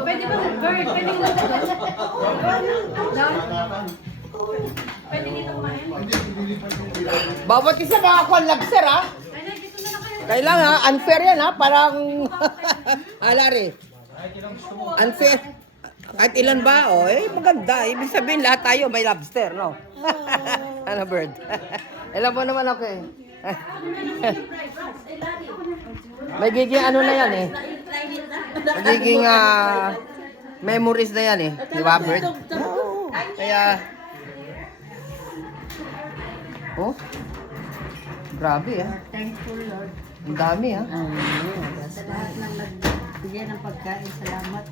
Pwede ba, bird? Pwede ba pwede dito kumain? Bawat isa makakuha lobster ha. Ay, dito na lang kayo. Kailangan unfair yan ha. Parang alari. Unfair. Kahit ilan ba? Oh, maganda. Ibig sabihin lahat tayo may lobster, no? Ano bird? Alam mo naman ako eh. Magiging ano na yan eh. Magiging memories na yan eh. Di ba, bird? Oo. Kaya... Oh. Grabe ah. Thankful Lord. Ang dami ah. Sa lahat ng nagbigay ng pagkain, salamat.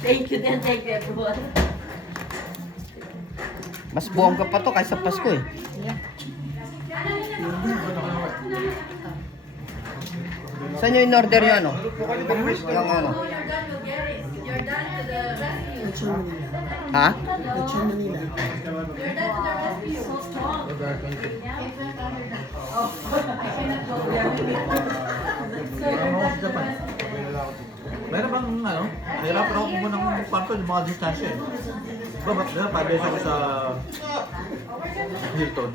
Thank you din, thank you everyone. Mas bongga pa to kaysa Pasko eh. Yeah. Saan nyo in-order nyo ano? Yung ano? You're done to the rescue. Ha? Meron bang ano? Nahirapan ako kumuha ng kwarto yung mga distansya eh. Diba, meron 5 days ako sa Hilton.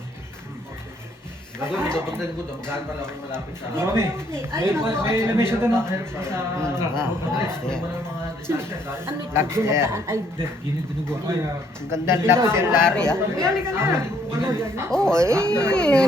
Gagawin ko, pagdating ko doon, magkaan pala ako malapit sa... Mami, may lamesa doon. Sa... mga distansya. Lobster. Gini dinugo. Ay, Ang ganda ng lobster, Larry ah. Kaya ka na. Oo eh.